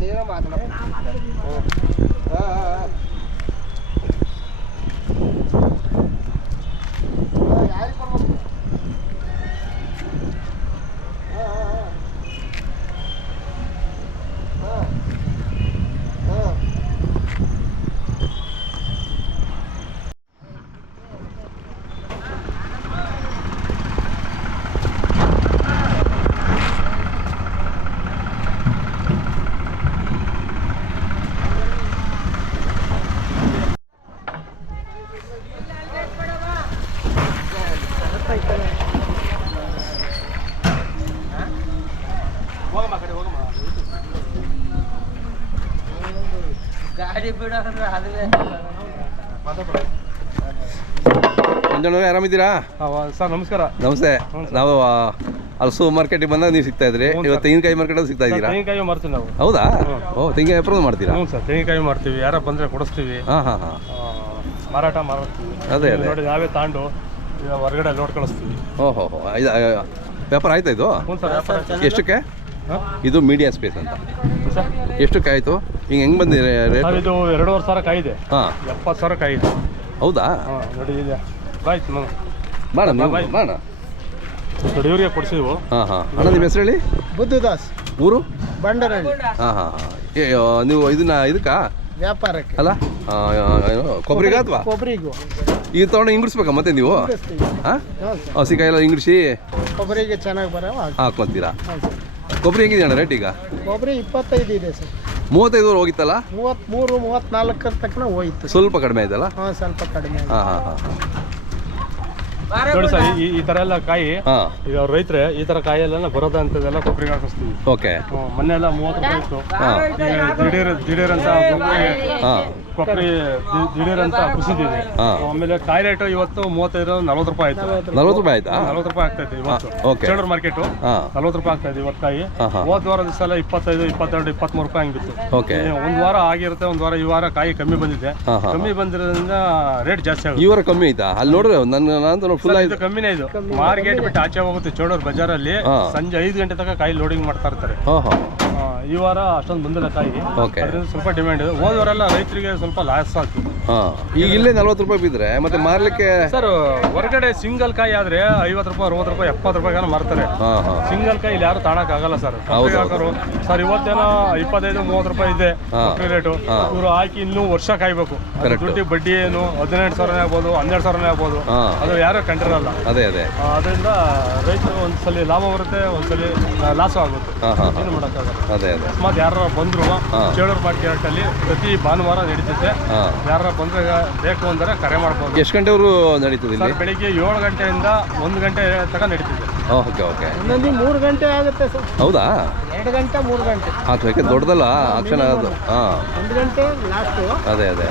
nila matanap. Ah, ah, ah. ಅದೇ ಮಂಜಣ್ಣವ್ರೆ ಆರಾಮಿದ್ದೀರಾ? Sir ನಮಸ್ಕಾರ. ನಮಸ್ತೆ. ನಾವು ಹಲಸು ಮಾರ್ಕೆಟಿಗೆ ಬಂದಾಗ ನೀವು ಸಿಗ್ತಾ ಇದ್ರಿ. ಇವತ್ತು ತೆಂಗಿನಕಾಯಿ ಮಾರ್ಕೆಟಲ್ಲಿ ಸಿಗ್ತಾ ಇದ್ದೀರಾ? ತೆಂಗಿನಕಾಯಿ ಮಾಡ್ತೀವಿ ನಾವು. ಹೌದಾ? ಓ ತೆಂಗಿನಕಾಯಿ ವ್ಯಾಪಾರ ಮಾಡ್ತೀರಾ? ಹ್ಞೂ ಸರ್ ತೆಂಗಿನಕಾಯಿ ಮಾಡ್ತೀವಿ ಯಾರ ಬಂದ್ರೆ ಕೊಡಿಸ್ತೀವಿ. ಹಾಂ ಹಾಂ. ಹಾಂ. ಮಾರಾಟ ಮಾಡ್ತೀವಿ. ಅದೇ, ಅದೇ. ನೋಡಿ ನಾವೇ ತಾಂಡು ಈಗ ಹೊರಗಡೆ ಲೋಡ್ ಕಳಿಸ್ತೀವಿ. ಓಹೋ ವ್ಯಾಪಾರ ಆಯ್ತಾ ಇದು? ಹ್ಞೂ ಸರ್ ವ್ಯಾಪಾರ ಎಷ್ಟಕ್ಕೆ? ಹಾಂ? ಇದು ಮೀಡಿಯಾ ಸ್ಪೇಸ್ ಅಂತ. ಸರ್. ಎಷ್ಟಕ್ಕೆ ಆಯಿತು? ಹಿಂಗೆ ಹೆಂಗೆ ಬಂದಿದೆ ರೇಟ್ ಸರ್ ಇದು ಎರಡೂವರೆ ಸಾವಿರ ಕಾಯಿದೆ. ಹಾಂ. ಎಪ್ಪತ್ತು ಸಾವಿರ ಕಾಯಿದೆ. ಹೌದಾ? ಹಾಂ ನೋಡಿ ಇದೆ ಆಯ್ತು ನೀವು ನೋಡಿ ಇವ್ರಿಗೆ ಕೊಡಿಸಿದ್ವು. ಹಾಂ ಹಾಂ. ಅಣ್ಣ ನಿಮ್ಮ ಹೆಸರು ಹೇಳಿ? ಬುದ್ಧದಾಸ್. ಊರು? ಬಂಡರಳ್ಳಿ ಹಾಂ ಹಾಂ ಹಾಂ. ಏ ನೀವು ಇದನ್ನ ಇದಕ್ಕ? ವ್ಯಾಪಾರಕ್ಕೆ. ಅಲ್ಲ? ಕೊಬ್ಬರಿಗ ಅಥವಾ ಕೊಬ್ಬರಿಗೂ. ಈಗ ತೊಗೊಂಡು ಇಂಗ್ರಿಸ್ಬೇಕಾ ಮತ್ತೆ ನೀವು? ಹಾಂ ಹಸಿಕಾಯಿ ಎಲ್ಲ ಇಂಗ್ರಿಸಿ? ಕೊಬ್ಬರಿಗೆ ಚೆನ್ನಾಗಿ ಬರೋ ಹಾಕ್ಕೊಂತೀರಾ ಕೊಬ್ಬರಿ ಹೆಂಗಿದೆ ಅಣ್ಣ ರೇಟ್ ಈಗ? ಕೊಬ್ಬರಿ ಇಪ್ಪತ್ತೈದು ಇದೆ ಸರ್. ಮೂವತ್ತೈದು ಹೋಗಿತ್ತಲ್ಲ? ಮೂವತ್ತ್ಮೂರು ಮೂವತ್ತ್ನಾಲ್ಕರ ತನಕ ಹೋಯ್ತು. ಸ್ವಲ್ಪ ಕಡಿಮೆ ಆಯ್ತಲ್ಲ? ಹಾಂ ಸ್ವಲ್ಪ ಕಡಿಮೆ. ಹಾಂ ಹಾಂ ಹಾಂ. ನೋಡಿ ಸರ್ ಈ ಈ ಎಲ್ಲಾ ಎಲ್ಲ ಕಾಯಿ ಹಾಂ. ಈಗ ಅವ್ರ ರೈತರೆ ಈ ತರ ಕಾಯಿ ಎಲ್ಲ ಬರೋದ ಅಂತದೆಲ್ಲ ಕೊಬ್ಬರಿಗೆ ಹಾಕಿಸ್ತೀವಿ ಓಕೆ. ಮೊನ್ನೆ ಎಲ್ಲ ಮೂವತ್ತು ರೂಪಾಯಿ ಇತ್ತು. ಹಾಂ. ಈಗ ದಿಢೀರ್ ದಿಢೀರ್ ಅಂತ ಕೊಬ್ಬರಿ ಹಾಂ. ಕೊಬ್ಬರಿ ದಿ- ದಿಢೀರ್ ಅಂತ ಕುಸಿದಿದೆ. ಹಾ. ಆಮೇಲೆ ಕಾಯಿ ರೇಟ್ ಇವತ್ತು ಮೂವತ್ತೈದು ನಲ್ವತ್ತು ರೂಪಾಯಿ ಆಯ್ತು. ನಲ್ವತ್ತು ರೂಪಾಯಿ. ಆಯ್ತಾ? ನಲ್ವತ್ತು ರೂಪಾಯಿ ಆಗ್ತಾ ಇದೆ ಇವತ್ತು ಓಕೆ. okay. ಚೇಳೂರು ಮಾರ್ಕೆಟು. ಹಾಂ. ನಲ್ವತ್ತು ರೂಪಾಯಿ ಆಗ್ತಾ ಇದೆ ಇವತ್ತು ಕಾಯಿ. ಹಾ, ಹಾ. ಹೋದ ವಾರ ದಿವಸ ಎಲ್ಲ ಇಪ್ಪತ್ತೈದು ಇಪ್ಪತ್ತೆರಡು ಇಪ್ಪತ್ಮೂರು ರೂಪಾಯಿ ಹಂಗಿತ್ತು. ಓಕೆ. ಒಂದು ವಾರ ಆಗಿರುತ್ತೆ ಒಂದ್ ವಾರ ಈ ವಾರ ಕಾಯಿ ಕಮ್ಮಿ ಬಂದಿದೆ. ಹಾಂ ಹಾಂ. ಕಮ್ಮಿ ಬಂದಿರೋದ್ರಿಂದ ರೇಟ್ ಜಾಸ್ತಿ ಈ ಆಗುತ್ತೆ ವಾರ ಕಮ್ಮಿ ಆಯ್ತಾ? ಅಲ್ಲಿ ನೋಡ್ರಿ ನನ್ನ ನಾನು ಫುಲ್ ಇದು. ಕಮ್ಮಿನೇ ಇದು ಮಾರ್ಕೆಟ್ ಬಿಟ್ಟು ಆಚೆ ಹೋಗುತ್ತೆ ಚೋಡೋರ್ ಬಜಾರಲ್ಲಿ ಸಂಜೆ ಐದು ಗಂಟೆ ತನಕ ಕಾಯಿ ಲೋಡಿಂಗ್ ಮಾಡ್ತಾ ಇರ್ತಾರೆ. ಹಾಂ ಹಾಂ. ಆ, ಈ ವಾರ ಅಷ್ಟೊಂದು ಬಂದಿಲ್ಲ ಕಾಯಿ. ಅದರಿಂದ ಸ್ವಲ್ಪ ಡಿಮ್ಯಾಂಡ್ ಇದೆ. ಹೋದವರೆಲ್ಲ ವಾರ ರೈತರಿಗೆ ಸ್ವಲ್ಪ ಲಾಸ್ ಆಗ್ತದೆ ಹಾಂ. ಈಗ ಇಲ್ಲೇ ನಲ್ವತ್ತು ರೂಪಾಯಿ ಬಿದ್ದರೆ ಮತ್ತೆ ಮಾರಲಿಕ್ಕೆ ಸರ್ ಹೊರಗಡೆ ಸಿಂಗಲ್ ಕಾಯಿ ಆದ್ರೆ ಐವತ್ತು ರೂಪಾಯಿ ಅರವತ್ತು ರೂಪಾಯಿ ಎಪ್ಪತ್ತು ರೂಪಾಯಿ ಮಾರ್ತಾರೆ. ಹಾಂ ಹಾಂ. ಸಿಂಗಲ್ ಕಾಯಿ ಇಲ್ಲಿ ಯಾರು ತಾಣಕ್ ಆಗಲ್ಲ ಸರ್ ಹೌದು, ಹಾಕೋರು ಸರ್ ಇವತ್ತೇನ ಇಪ್ಪತ್ತೈದು ಮೂವತ್ತು ರೂಪಾಯಿ ಇದೆ ಹಾ. ರೇಟು. ಇವರು ಹಾಕಿ ಇನ್ನೂ ವರ್ಷ ಕಾಯ್ಬೇಕು. ಅದು Correct. ದುಡ್ಡಿ ಬಡ್ಡಿ ಏನು? ಹದಿನೆಂಟು ಸಾವಿರನೇ ಆಗ್ಬೋದು ಹನ್ನೆರಡು ಸಾವಿರನೇ ಆಗ್ಬೋದು. ಹಾಂ. ಅದು ಯಾರು ಕಂಡಿರಲ್ಲ. ಅದೇ ಅದೇ. ಆ, ಅದರಿಂದ ರೈತರು ಒಂದ್ಸಲಿ ಲಾಭ ಬರುತ್ತೆ ಒಂದ್ಸಲಿ ಲಾಸು ಆಗುತ್ತೆ. ಹಾಂ ಹಾಂ ಹಾಂ. ಏನು ಮಾಡೋಕ್ಕಾಗಲ್ಲ. ಅದೇ ಅದೇ. ಅಕಸ್ಮಾತ್ ಯಾರು ಬಂದ್ರು. ಚೇಳೂರು ಮಾರ್ಕೆಟ್ ಅಲ್ಲಿ ಪ್ರತಿ ಭಾನುವಾರ ನಡೀತೈತೆ. ಹಾಂ. ಯಾರು ಬಂದ್ರೆ ಬೇಕು ಅಂದ್ರೆ ಕರೆ ಮಾಡ್ಬೋದು. ಎಷ್ಟು ಗಂಟೆ ನಡೀತದೆ ಇಲ್ಲಿ? ಸರ್ ಬೆಳಿಗ್ಗೆ ಏಳು ಗಂಟೆಯಿಂದ ಒಂದು ಗಂಟೆ ತನಕ ನಡೀತಿದೆ ಓಕೆ ಓಕೆ. ಒಂದೊಂದು ಮೂರು ಗಂಟೆ ಆಗುತ್ತೆ ಸರ್. ಹೌದಾ? ಎರಡು ಗಂಟೆ ಮೂರು ಗಂಟೆ. ಹಾಂ ಯಾಕೆ ದೊಡ್ಡದಲ್ಲ? ಆಕ್ಷನ್ ಅದು. ಹಾಂ. ಒಂದು ಗಂಟೆ ಲಾಸ್ಟು ಅದೇ ಅದೇ.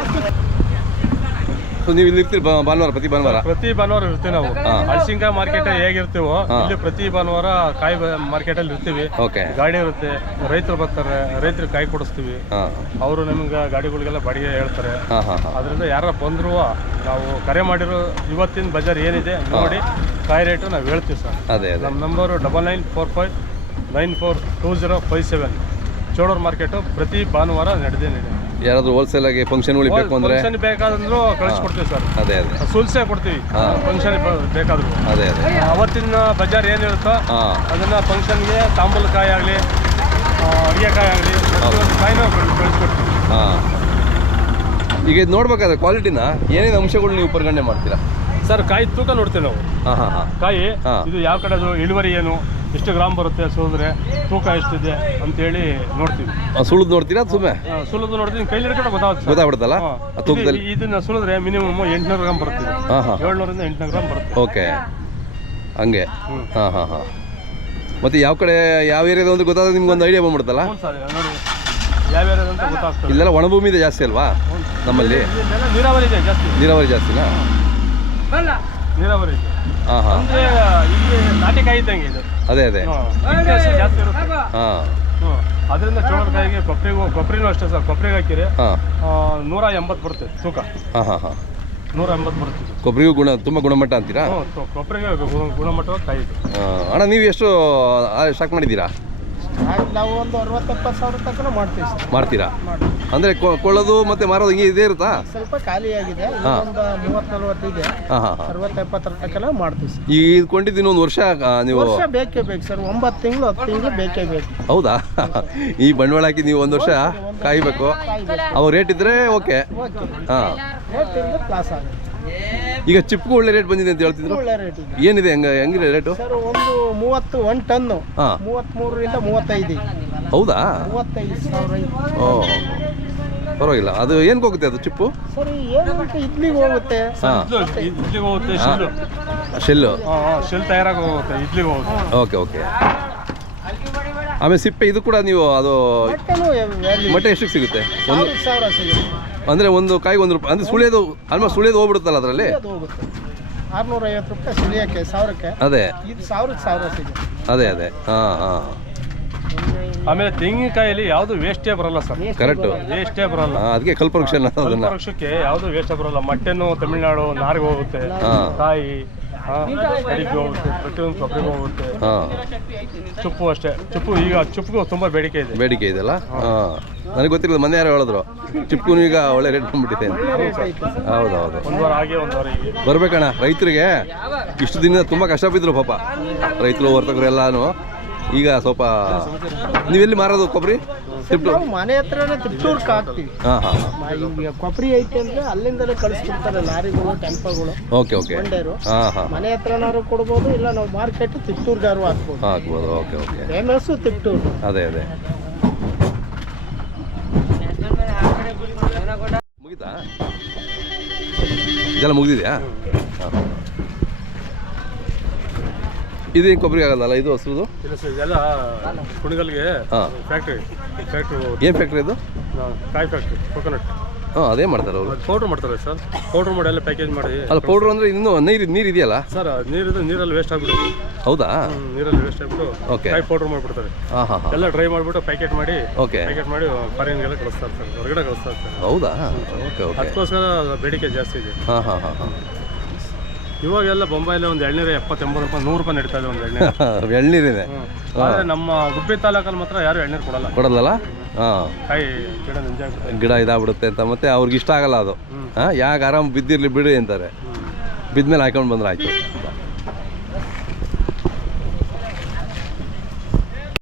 ಸೊ ನೀವು ಇಲ್ಲಿ ಇರ್ತೀರಿ ಬಾ- ಭಾನುವಾರ ಪ್ರತಿ ಭಾನುವಾರ? ಪ್ರತಿ ಭಾನುವಾರ ಇರ್ತೀವಿ ನಾವು. ಹರ್ಸಿಂಗ ಹಲಸಿಂಗಾಯಿ ಮಾರ್ಕೆಟ್ ಹೇಗಿರ್ತೀವೋ. ಇಲ್ಲಿ ಪ್ರತಿ ಭಾನುವಾರ ಕಾಯಿ ಮಾರ್ಕೆಟ್ ಅಲ್ಲಿ ಇರ್ತೀವಿ. ಓಕೆ. ಗಾಡಿ ಇರುತ್ತೆ ರೈತರು ಬರ್ತಾರೆ ರೈತರು ಕಾಯಿ ಕೊಡಿಸ್ತೀವಿ. ಹಾಂ. ಅವರು ನಮ್ಗೆ ಗಾಡಿಗಳಿಗೆಲ್ಲ ಬಾಡಿಗೆ ಹೇಳ್ತಾರೆ. ಹಾಂ ಹಾಂ ಹಾಂ. ಅದರಿಂದ ಯಾರ ಬಂದ್ರು ನಾವು ಕರೆ ಮಾಡಿರೋ ಇವತ್ತಿನ ಬಜಾರ್ ಏನಿದೆ ನೋಡಿ ಕಾಯಿ ರೇಟು ನಾವು ಹೇಳ್ತೀವಿ ಸರ್. ಅದೇ ಅದೇ. ನಮ್ಮ number double nine four five nine four two zero five seven Cholur market ಪ್ರತಿ ಭಾನುವಾರ ನಡೆದೇ ನಡೆಯುತ್ತೆ. ಯಾರಾದರೂ ಹೋಲ್ಸೇಲ್ ಆಗಿ ಫಂಕ್ಷನ್ಗಳಿಗೆ ಬೇಕು ಅಂದರೆ ಫಂಕ್ಷನ್ ಬೇಕಾದಂದ್ರು ಕಳಿಸ್ಕೊಡ್ತೀವಿ ಸರ್. ಅದೇ ಅದೇ. ಸುಲ್ಸೆ ಕೊಡ್ತೀವಿ. ಫಂಕ್ಷನ್ ಬೇಕಾದ್ರು. ಅದೇ ಅದೇ. ಅವತ್ತಿನ ಬಜಾರ್ ಏನಿರುತ್ತೋ ಅದನ್ನ ಫಂಕ್ಷನ್ಗೆ ತಾಂಬೂಲಕಾಯಿ ಆಗಲಿ ಅಡಿಗೆಕಾಯಿ ಆಗಲಿ ಕಾಯಿನೂ ಕಳಿಸ್ಕೊಡ್ತೀವಿ. ಹಾಂ. ಈಗ ಇದು ನೋಡ್ಬೇಕಾದ್ರೆ ಕ್ವಾಲಿಟಿನ ಏನೇನು ಅಂಶಗಳು ನೀವು ಪರಿಗಣನೆ ಮಾಡ್ತೀರಾ? ಸರ್ ಕಾಯಿ ತೂಕ ನೋಡ್ತೀವಿ ನಾವು. ಹಾಂ ಹಾಂ ಹಾಂ. ಕಾಯಿ. ಇದು ಯಾವ ಕಡೆದು ಇಳುವರಿ ಏನು? ಎಷ್ಟು ಗ್ರಾಮ್ ಬರುತ್ತೆ ಸುಲಿದ್ರೆ ತೂಕ ಎಷ್ಟಿದೆ ಅಂತೇಳಿ ನೋಡ್ತೀವಿ. ಸುಳಿದು ನೋಡ್ತೀರಾ ಸುಮ್ಮನೆ ಸುಳಿದು ಸುಲಿದು ನೋಡ್ತೀನಿ. ಕೈಲಿ ಹಿಡ್ಕೊಂಡು ಗೊತ್ತಾಗುತ್ತೆ. ಗೊತ್ತಾಗ್ಬಿಡುತ್ತಲ್ಲ? ಹಾ. ಆ ತೂಕದಲ್ಲಿ? ಇದು- ಇದನ್ನ ಸುಲಿದ್ರೆ ಮಿನಿಮಮ್ ಎಂಟ್ನೂರು ಗ್ರಾಮ್ ಬರುತ್ತೆ ಹಾಂ ಹಾಂ. ಏಳ್ನೂರಿಂದ ಎಂಟುನೂರು ಗ್ರಾಮ್ ಬರುತ್ತೆ. ಓಕೆ. ಹಂಗೆ? ಹ್ಮ್. ಹಾಂ ಹಾಂ ಹಾಂ. ಮತ್ತು ಯಾವ ಕಡೆ ಯಾವ ಏರಿಯಾದ ಒಂದು ಗೊತ್ತಾದ್ರೆ ನಿಮ್ಗೆ ಒಂದು ಐಡಿಯಾ ಬಂದ್ಬಿಡುತ್ತಲ್ಲ? ಹ್ಞೂ ಸರ್ ನೋಡಿ. ಯಾವ್ಯಾವ ಅಂತ ಗೊತ್ತಾಗ್ತದೆ. ಇಲ್ಲೆಲ್ಲ ಒಣಭೂಮಿ ಇದೆ ಜಾಸ್ತಿ ಅಲ್ವಾ ನಮ್ಮಲ್ಲಿ? ನೀರಾವರಿ ಇದೆ ಜಾಸ್ತಿ. ನೀರಾವರಿ ಜಾಸ್ತಿನಾ? ನೀರಾವರಿ ಇದೆ. ಹಾಂ ಹಾಂ. ಅಂದ್ರೆ ಇಲ್ಲಿ ನಾಟಿಕಾಯಿ ಇದ್ದಂಗೆ ಇದು. ಅದೇ ಅದೇ. ಹ್ಮ್. ಜಾಸ್ತಿ ಇರುತ್ತೆ. ಹಾಂ. ಹ್ಮ್. ಅದರಿಂದ ಚೋಳಕಾಯಿಗೆ ಕೊಬ್ಬರಿಗೂ ಕೊಬ್ಬರಿನೂ ಅಷ್ಟೇ ಸರ್. ಕೊಬ್ಬರಿಗೆ ಹಾಕಿರಿ. ಹಾಂ. ಆ, ನೂರ ಎಂಬತ್ತು ಬರುತ್ತೆ ತೂಕ. ಹಾಂ ಹಾಂ ಹಾಂ. ನೂರ ಎಂಬತ್ತು ಬರುತ್ತೆ ಇದು. ಕೊಬ್ಬರಿಗೂ ಗುಣ ತುಂಬ ಗುಣಮಟ್ಟ ಅಂತೀರಾ? ಹ್ಞೂ ಸೊ ಕೊಬ್ಬರಿಗೆ ಗು- ಗುಣಮಟ್ಟವಾಗಿ ಕಾಯಿ ಇದು ಆ, ಅಣ್ಣ ನೀವು ಎಷ್ಟು ಸ್ಟಾಕ್ ಮಾಡಿದ್ದೀರಾ? ನಾವು ಒಂದು ಅರವತ್ತೆಪ್ಪತ್ತು ಸಾವಿರ ತನಕ ಮಾಡ್ತೀವಿ ಸರ್. ಮಾಡ್ತೀರಾ? ಮಾಡ್ತೀವಿ. ಅಂದರೆ ಕೊಳ್ಳೋದು ಮತ್ತೆ ಮಾರೋದು ಹಿಂಗೆ ಇದೇ ಇರುತ್ತಾ? ಸ್ವಲ್ಪ ಖಾಲಿಯಾಗಿದೆ ಒಂದು ಮೂವತ್ತು ನಲ್ವತ್ತು ಇದೆ. ಹಾಂ ಹಾಂ ಹಾಂ. ಅರವತ್ತೆಪ್ಪತ್ತರ ತನಕ ಮಾಡ್ತೀವಿ ಸರ್. ಈಗ ಇದು ಕೊಂಡಿದ್ದು ಇನ್ನೊಂದು ವರ್ಷ ಆ, ನೀವು ವರ್ಷ ಬೇಕೇ ಬೇಕು ಸರ್. ಒಂಬತ್ತು ತಿಂಗಳು ಹತ್ತು ತಿಂಗಳು ಬೇಕೇ ಬೇಕು. ಹೌದಾ? ಈ ಬಂಡವಾಳ ಹಾಕಿ ನೀವು ಒಂದು ವರ್ಷ ಕಾಯಬೇಕು. ಅವು ರೇಟ್ ಇದ್ದರೆ ಓಕೆ ಹಾಂ. ರೇಟ್ ಕ್ಲಾಸ್ ಆಗುತ್ತೆ. ಈಗ ಚಿಪ್ಪು ಒಳ್ಳೆ ರೇಟ್ ಬಂದಿದೆ ಅಂತ ಹೇಳ್ತಿದ್ರು. ಒಳ್ಳೆ ರೇಟ್ ಇದೆ. ಏನಿದೆ ಹೆಂಗೆ ಹೆಂಗಿದೆ ರೇಟು ಸರ್ ಒಂದು ಮೂವತ್ತು ಒನ್ ಟನ್ನು ಹಾಂ. ಮೂವತ್ತ್ಮೂರರಿಂದ ಮೂವತ್ತೈದು. ಇದೆ. ಹೌದಾ? ಮೂವತ್ತೈದು ಸಾವಿರ ಇದೆ. ಓ ಪರವಾಗಿಲ್ಲ. ಅದು ಏನಕ್ಕೆ ಹೋಗುತ್ತೆ ಅದು ಚಿಪ್ಪು? ಸರಿ ಏನಂತ ಇಡ್ಲಿಗೆ ಹೋಗುತ್ತೆ. ಹಾಂ. ಇಡ್ಲಿಗೆ ಹೋಗುತ್ತೆ ಶೆಲ್ಲು. ಶೆಲ್ಲು. ಶೆಲ್ ತಯಾರಾಗಿ ಹೋಗುತ್ತೆ ಇಡ್ಲಿಗೆ ಹೋಗುತ್ತೆ. Okay okay. ಆಮೇಲೆ ಸಿಪ್ಪೆ ಇದು ಕೂಡ ನೀವು ಅದು ಮೊಟ್ಟೆ ಎಷ್ಟಕ್ಕೆ ಸಿಗುತ್ತೆ? ಒಂದು ಸಾವಿರ ಸಿಗುತ್ತೆ. ಅಂದರೆ ಒಂದು ಕಾಯಿಗೆ ಒಂದು ರೂಪಾಯಿ ಅಂದರೆ ಸುಳಿಯೋದು ಆಲ್ಮೋಸ್ಟ್ ಸುಳಿಯೋದು ಹೋಗ್ಬಿಡುತ್ತಲ್ಲ ಅದರಲ್ಲಿ? ಅದು ಹೋಗುತ್ತೆ. ಆರ್ನೂರ ಐವತ್ತು ರೂಪಾಯಿ ಸುಳಿಯೋಕ್ಕೆ ಸಾವಿರಕ್ಕೆ. ಅದೇ. ಇದು ಸಾವಿರಕ್ಕೆ ಸಾವಿರ ಸಿಗುತ್ತೆ. ಅದೇ ಅದೇ. ಹಾಂ ಹಾಂ. ಆಮೇಲೆ ತೆಂಗಿನಕಾಯಲ್ಲಿ ಯಾವುದು ವೇಸ್ಟೇ ಬರಲ್ಲ ಸರ್. ಕರೆಕ್ಟ್ ವೇಸ್ಟೇ ಬರಲ್ಲ. ಅದಕ್ಕೆ ಕಲ್ಪವೃಕ್ಷ ಅದನ್ನು. ವರ್ಷಕ್ಕೆ ಯಾವುದು ವೇಸ್ಟ್ ಬರಲ್ಲ. ಮಟ್ಟೆನು ತಮಿಳ್ನಾಡು ನಾರಿಗೆ ಹೋಗುತ್ತೆ. ಹಾಂ. ಕಾಯಿ ಪ್ರತಿಯೊಂದು ಕೊಬ್ಬರಿಗೆ ಹೋಗುತ್ತೆ. ಹಾಂ ಚುಪ್ಪು ಅಷ್ಟೇ. ಚುಪ್ಪು ಈಗ ಚುಪ್ಪು ತುಂಬ ಬೇಡಿಕೆ ಇದೆ. ಬೇಡಿಕೆ ಇದೆಲ್ಲ ಹಾಂ. ನನಗೆ ಗೊತ್ತಿರೋದು ಮೊನ್ನೆ ಯಾರೋ ಹೇಳಿದ್ರು. ಚಿಪ್ಪು ಈಗ ಒಳ್ಳೆ ರೇಟ್ ಬಂದ್ಬಿಟ್ಟಿದೆ ಅಂತ. ರೇಟ್ ಹೌದು ಹೌದು ಒಂದು ವಾರ ಹಾಗೆ ಒಂದು ವಾರ ಹೀಗೆ. ಬರ್ಬೇಕಣ್ಣ. ರೈತರಿಗೆ ಇಷ್ಟು ದಿನ ತುಂಬ ಕಷ್ಟ ಬಿದ್ರು ಪಾಪ. ರೈತರು ವರ್ತಕರು ಎಲ್ಲಾನು. ಈಗ ಸ್ವಲ್ಪ ನೀವೆಲ್ಲಿ ಮಾರೋದು ಕೊಬ್ಬರಿ? ನಾವು ಮನೆ ಹತ್ರನೇ ತಿಪ್ಟೂರ್ಗೆ ಹಾಕ್ತೀವಿ ಹಾಂ ಹಾಂ ಈಗ ಕೊಬ್ಬರಿ ಐತೆ ಅಂದ್ರೆ ಅಲ್ಲಿಂದಲೇ ಕಳಿಸ್ಬಿಡ್ತಾರೆ ಲಾರಿಗಳು ಟೆಂಪೋಗಳು. Okay okay. ಬಂಡೇರು. ಹಾಂ ಹಾಂ. ಮನೆ ಹತ್ರನಾದ್ರು ಕೊಡ್ಬೋದು ಇಲ್ಲ ನಾವು ಮಾರ್ಕೆಟ್ ತಿಪ್ಟೂರ್ಗಾರು ಹಾಕ್ಬೋದು. ಹಾಕ್ಬೋದು ಓಕೆ ಓಕೆ. ಫೇಮಸ್ಸು ತಿಪ್ಟೂರು ಅದೇ ಅದೇ. ಮುಗಿತಾ? ಇದೆಲ್ಲ ಮುಗಿದಿದೆಯಾ? ಹಾಂ. ಇದೇನು ಕೊಬ್ಬರಿ ಆಗಲ್ಲ ಇದು ಹಸುದು ಇಲ್ಲ ಸರ್ ಇದೆಲ್ಲ ಕುಣಿಗಲ್ಗೆ ಹಾಂ. ಫ್ಯಾಕ್ಟ್ರಿ ಫ್ಯಾಕ್ಟ್ರಿ ಏನು ಫ್ಯಾಕ್ಟ್ರಿ ಇದು? ಹಾ, ಕಾಯಿ ಫ್ಯಾಕ್ಟ್ರಿ ಕೋಕೋನಟ್ ಹಾಂ ಅದೇ ಮಾಡ್ತಾರೆ ಅವರು. ಪೌಡ್ರ್ ಮಾಡ್ತಾರೆ ಸರ್. ಪೌಡ್ರ್ ಮಾಡಿ ಎಲ್ಲ ಪ್ಯಾಕೇಜ್ ಮಾಡಿ ಅಲ್ಲ ಪೌಡ್ರ್ ಅಂದರೆ ಇನ್ನೂ ನೀರು ನೀರು ಇದೆಯಲ್ಲ? ಸರ್ ನೀರಿದ್ರೆ ನೀರಲ್ಲಿ ವೇಸ್ಟ್ ಆಗ್ಬಿಡುತ್ತೆ. ಹೌದಾ? ನೀರಲ್ಲಿ ವೇಸ್ಟ್ ಆಗ್ಬಿಟ್ಟು ಓಕೆ ಕಾಯಿ ಪೌಡ್ರ್ ಮಾಡಿಬಿಡ್ತಾರೆ. ಹಾಂ ಹಾಂ ಹಾಂ. ಎಲ್ಲ ಡ್ರೈ ಮಾಡಿಬಿಟ್ಟು ಪ್ಯಾಕೆಟ್ ಮಾಡಿ ಓಕೆ ಪ್ಯಾಕೆಟ್ ಮಾಡಿ ಫಾರಿನ್ಗೆಲ್ಲ ಕಳಿಸ್ತಾರೆ ಸರ್ ಹೊರಗಡೆ ಕಳಿಸ್ತಾರೆ ಸರ್. ಹೌದಾ? ಓಕೆ ಓಕೆ ಅದಕ್ಕೋಸ್ಕರ ಬೇಡಿಕೆ ಜಾಸ್ತಿ ಇದೆ. ಹಾಂ ಹಾಂ ಹಾಂ ಹಾಂ. ಇವಾಗೆಲ್ಲ ಬೊಂಬೈಲಿ ಒಂದು ಎಳ್ನೀರು ಎಪ್ಪತ್ತೆಂಬತ್ತು ರೂಪಾಯಿ ನೂರು ರೂಪಾಯಿ ನಡೀತಾ ಇದೆ ಒಂದು ಎಳ್ನೀರು. ಎಳ್ನೀರಿದೆ. ಆದರೆ ನಮ್ಮ ಗುಬ್ಬಿ ತಾಲೂಕಲ್ಲಿ ಮಾತ್ರ ಯಾರು ಎಳ್ನೀರು ಕೊಡಲ್ಲ. ಕೊಡಲ್ಲ ಹಾಂ. ಕಾಯಿ ಗಿಡ ನಿಂಜಾಗ್ಬಿಡುತ್ತೆ ಗಿಡ ಇದಾಗ್ಬಿಡುತ್ತೆ ಅಂತ ಮತ್ತೆ ಅವ್ರಿಗೆ ಇಷ್ಟ ಆಗಲ್ಲ ಅದು. ಹಾಂ ಯಾಕೆ ಆರಾಮ್ ಬಿದ್ದಿರ್ಲಿ ಬಿಡಿ ಅಂತಾರೆ. ಬಿದ್ಮೇಲೆ ಹಾಕೊಂಡು ಬಂದ್ರೆ ಆಯ್ತು.